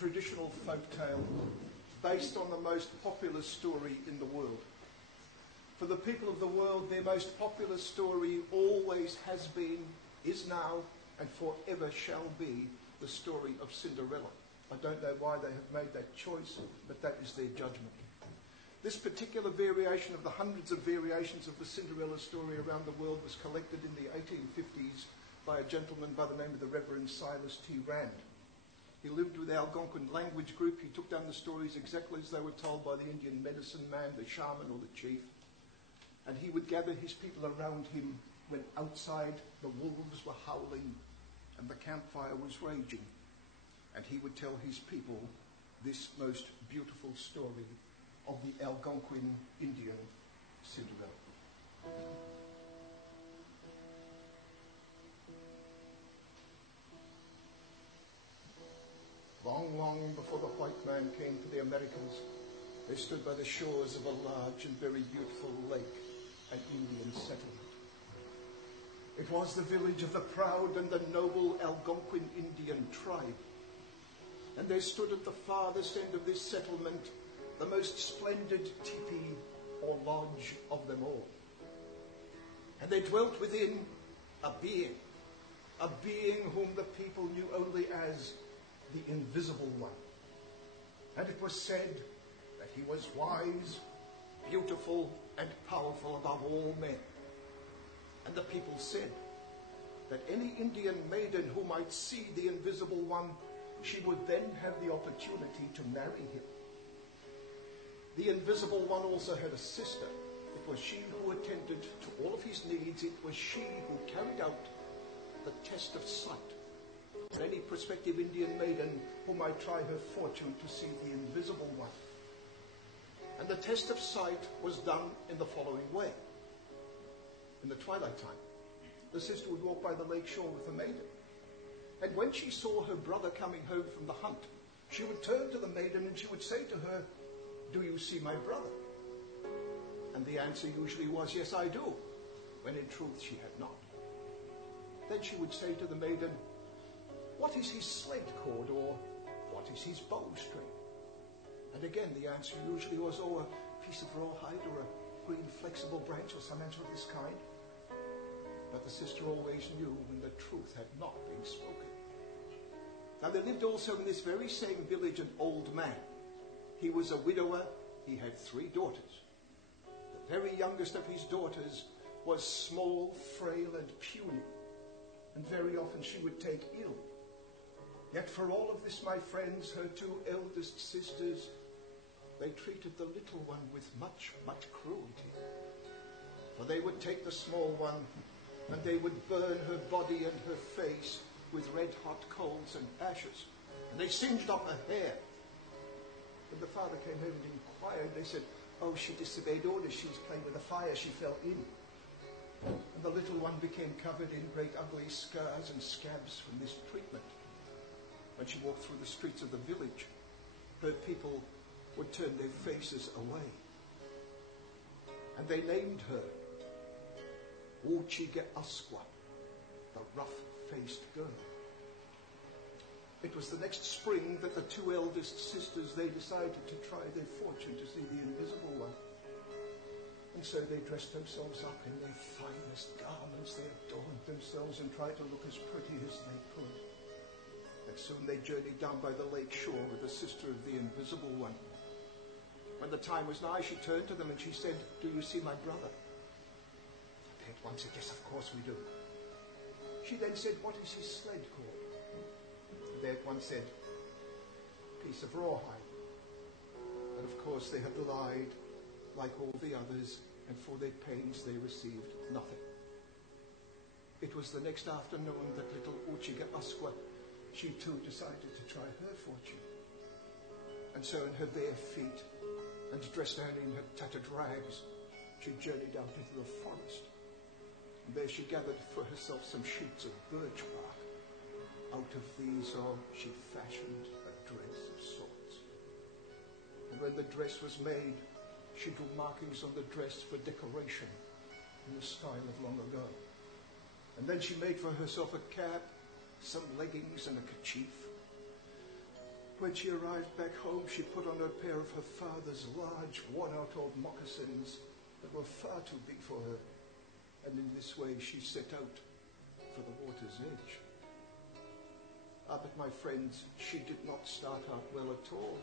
traditional folk tale based on the most popular story in the world. For the people of the world, their most popular story always has been, is now, and forever shall be the story of Cinderella. I don't know why they have made that choice, but that is their judgment. This particular variation of the hundreds of variations of the Cinderella story around the world was collected in the 1850s by a gentleman by the name of the Reverend Silas T. Rand. He lived with the Algonquin language group. He took down the stories exactly as they were told by the Indian medicine man, the shaman, or the chief. And he would gather his people around him when outside the wolves were howling and the campfire was raging. And he would tell his people this most beautiful story of the Algonquin Indian Cinderella. Long, long before the white man came to the Americas, they stood by the shores of a large and very beautiful lake, an Indian settlement. It was the village of the proud and the noble Algonquin Indian tribe. And there stood at the farthest end of this settlement the most splendid teepee or lodge of them all. And there dwelt within a being whom the people knew only as the Invisible One. And it was said that he was wise, beautiful, and powerful above all men. And the people said that any Indian maiden who might see the Invisible One, she would then have the opportunity to marry him. The Invisible One also had a sister. It was she who attended to all of his needs. It was she who carried out the test of sight. And any prospective Indian maiden who might try her fortune to see the Invisible One. And the test of sight was done in the following way. In the twilight time, the sister would walk by the lake shore with the maiden. And when she saw her brother coming home from the hunt, she would turn to the maiden and she would say to her, "Do you see my brother?" And the answer usually was, "Yes, I do," when in truth she had not. Then she would say to the maiden, "What is his sled cord?" or "What is his bowstring?" And again the answer usually was, "Oh, a piece of rawhide or a green flexible branch," or some answer of this kind. But the sister always knew when the truth had not been spoken. Now there lived also in this very same village an old man. He was a widower. He had 3 daughters. The very youngest of his daughters was small, frail, and puny. And very often she would take ill. Yet for all of this, my friends, her 2 eldest sisters, they treated the little one with much, much cruelty. For they would take the small one and they would burn her body and her face with red-hot coals and ashes. And they singed off her hair. When the father came home and inquired, they said, "Oh, she disobeyed orders. She's playing with the fire. She fell in." And the little one became covered in great ugly scars and scabs from this treatment. When she walked through the streets of the village, her people would turn their faces away. And they named her Asqua, the rough-faced girl. It was the next spring that the 2 eldest sisters, they decided to try their fortune to see the Invisible One. And so they dressed themselves up in their finest garments. They adorned themselves and tried to look as pretty as they could. And soon they journeyed down by the lake shore with the sister of the Invisible One. When the time was nigh, she turned to them and she said, "Do you see my brother?" They at once said, "Yes, of course we do." She then said, "What is his sled called?" They at once said, "Piece of rawhide." And of course they had lied like all the others, and for their pains they received nothing. It was the next afternoon that little Asqua, she too decided to try her fortune. And so in her bare feet and dressed only in her tattered rags, she journeyed out into the forest. And there she gathered for herself some sheets of birch bark. Out of these she fashioned a dress of sorts. And when the dress was made, she drew markings on the dress for decoration in the style of long ago. And then she made for herself a cap, some leggings, and a kerchief. When she arrived back home, she put on a pair of her father's large, worn-out old moccasins that were far too big for her, and in this way she set out for the water's edge. But my friends, she did not start out well at all.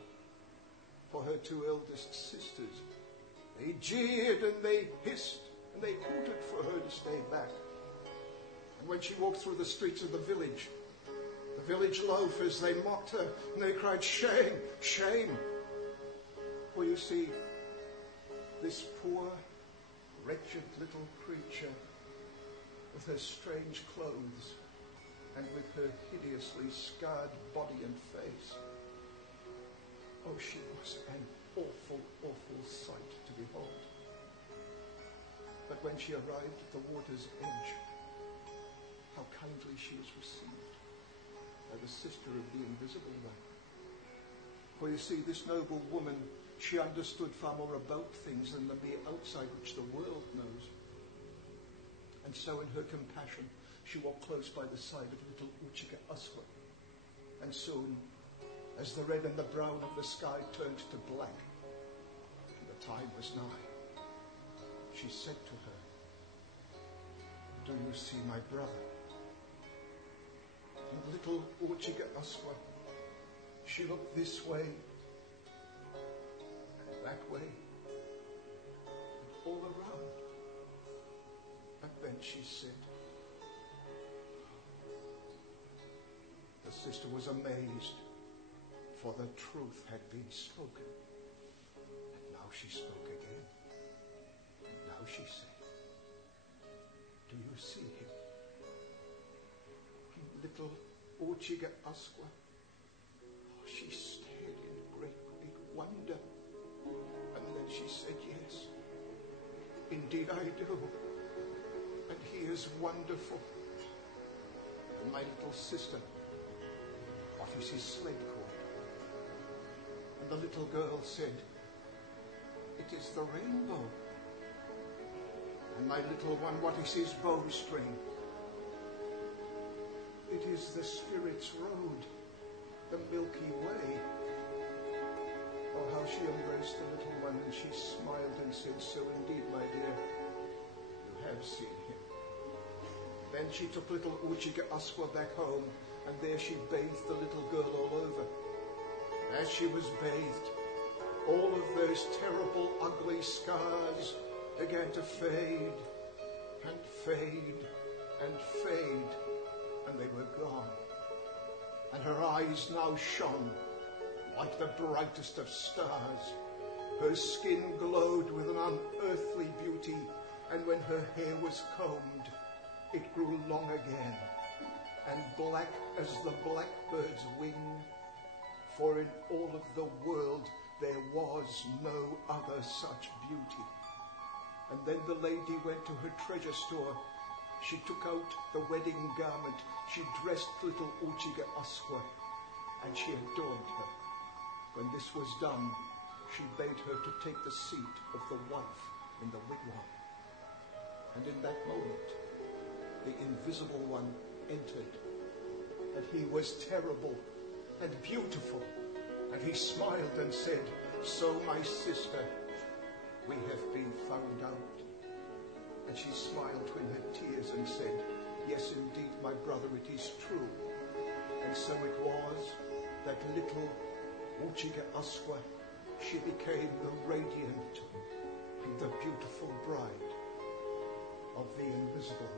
For her two eldest sisters, they jeered and they hissed and they hooted for her to stay back. And when she walked through the streets of the village loafers, they mocked her and they cried, "Shame, shame." For you see, this poor, wretched little creature, with her strange clothes and with her hideously scarred body and face, oh, she was an awful, awful sight to behold. But when she arrived at the water's edge, how kindly she is received by the sister of the Invisible One. For you see, this noble woman, she understood far more about things than the mere outside which the world knows. And so in her compassion, she walked close by the side of little Uchika Uswa. And soon, as the red and the brown of the sky turned to black, and the time was nigh, she said to her, "Do you see my brother?" And little Uchika Uswa, she looked this way and that way and all around. And then she said, the sister was amazed, for the truth had been spoken. And now she spoke again. And now she said, "Do you see him? Little Ochiga Asqua." Oh, she stared in great big wonder. And then she said, "Yes, indeed I do. And he is wonderful." And my little sister, what is his sled called? And the little girl said, "It is the rainbow." And my little one, what is his bowstring? "It is the Spirit's road, the Milky Way." Oh, how she embraced the little one, and she smiled and said, "So indeed, my dear, you have seen him." Then she took little Uchika Aswa back home, and there she bathed the little girl all over. As she was bathed, all of those terrible, ugly scars began to fade and fade and fade, and they were gone. And her eyes now shone like the brightest of stars. Her skin glowed with an unearthly beauty, and when her hair was combed, it grew long again, and black as the blackbird's wing, for in all of the world there was no other such beauty. And then the lady went to her treasure store. She took out the wedding garment. She dressed little Uchiga Aswa, and she adorned her. When this was done, she bade her to take the seat of the wife in the wigwam. And in that moment, the Invisible One entered, and he was terrible and beautiful, and he smiled and said, "So, my sister, we have been found out." And she smiled between her tears and said, "Yes, indeed, my brother, it is true." And so it was that little Uchiga Aswa, she became the radiant and the beautiful bride of the Invisible